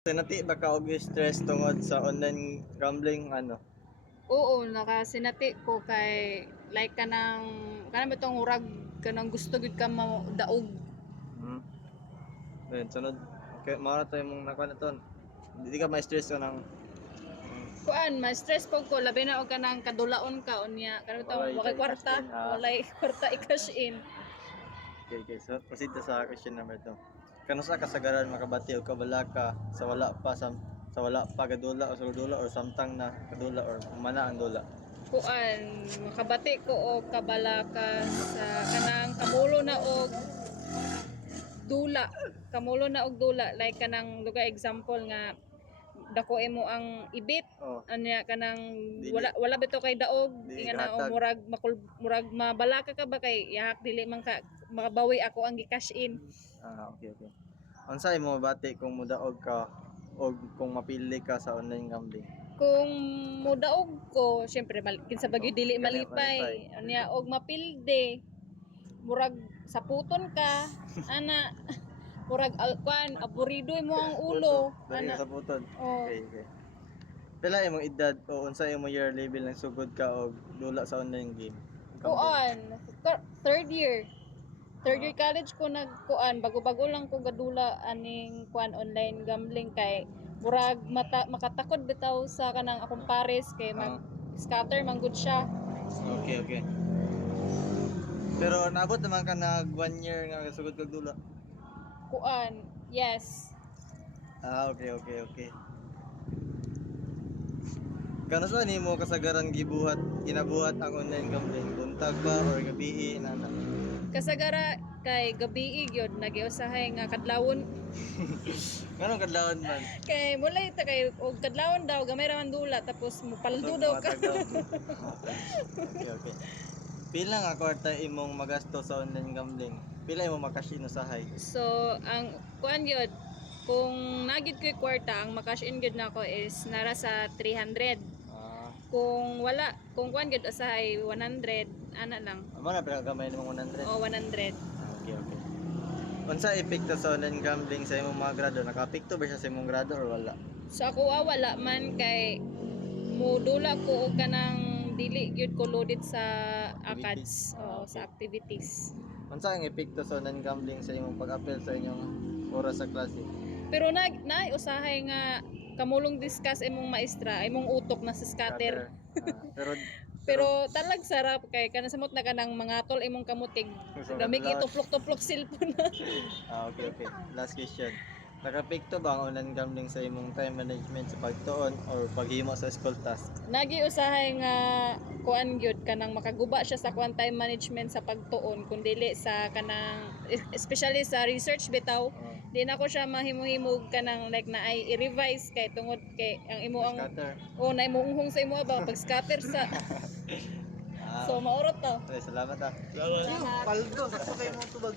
Sinati ba ka og stress tungod sa online gambling ano? Oo, nakasinati ko kay like kanang itong urag kanang gusto gid ka daog. Hmm. Then sunod kay mao tayo mong nakuha na ton. Hindi ka ma-stress ka ng Kuan, ma-stress po ko labi na og kanang kadulaon ka unya kanang itong Walay wakay i-cash kwarta, in, walay kwarta i-cash in. okay. So proceed ta sa question number 2. Kano sa kasagaran makabati og kabala ka sa wala pa sa wala pa gadula o sa dula or samtang na kadula or humana ang dula? Kuan, makabati ko og kabala ka sa kanang kamulo na og dula. Kamulo na og dula like kanang lugar example nga dako mo ang ibit Oh, anya kanang Dili. wala bito kay daog Dili inga na o kahatag. murag mabalaka ka ba kay yahak dili man ka makabawi ako ang gi-cash in. Okay. Unsa imo mabati kung mudaog ka o kung mapili ka sa online gambling? Kung mudaog ko syempre kinsa bagyo dili Gani, malipay. malipay anya og mapilde murag saputon ka ana murag alkuan aburido mo ang ulo Dali ana. ka sa putod. Oh. Okay. Pila imong edad o unsa imong year level ng sugod ka og dula sa online game? Kuan, third year. Third year college ko nagkuan, bago-bago lang ko gadula aning kuan online gambling kay murag makatakod bitaw sa kanang akong pares kay mag scatter man gud siya. Okay. Pero naabot naman ka nag 1 year nga sugod kag dula. Kuan, yes. Okay. Kano sa nimo kasagaran ginabuhat ang online gambling? Buntag ba or gabi inana? Kasagara kay gabi gyud nagiusahay nga kadlawon Kanong kadlawon man? kay mulay ta kay og kadlawon daw gamay ra man dula tapos mupaldo daw ka. Okay. Pila nga kwarta imong magasto sa online gambling? Pila imong makash in usahay? So, ang kuan gyud kung nagid ko'y kwarta, ang makash in gyud nako is nara sa 300. Kung wala, kung kuan gyud usahay 100, ana lang. Amo na pila gamay nimong 100? O 100. Okay. Unsa epekto sa online gambling sa imong mga grado? Naka-apekto ba siya sa imong grado or wala? So ako wala man kay mudula ko og kanang dili gyud ko loaded sa ACADS o sa activities. Unsa ang epekto sa online gambling sa imong pag-appel sa inyong oras sa klase? Pero na usahay nga kamulong discuss imong maestra, imong utok na sa scatter. Pero talag sarap kay kana samot na kanang mga tol imong kamutig. Dami kay tuplok-tuplok cellphone na. Okay. Last question. Nakapekto ba ang online gambling sa imong time management sa pagtuon or paghimo sa school task? Nagi usahay nga kuan gyud kanang makaguba siya sa kuan time management sa pagtuon kun dili sa kanang especially sa research bitaw. Di na ko siya mahimo-himog kanang like na ay i-revise kay tungod kay ang imo ang na imuhong sa imo ba pag scatter sa so maurot to. Salamat. Salamat. Paldo sa kay mo tubag.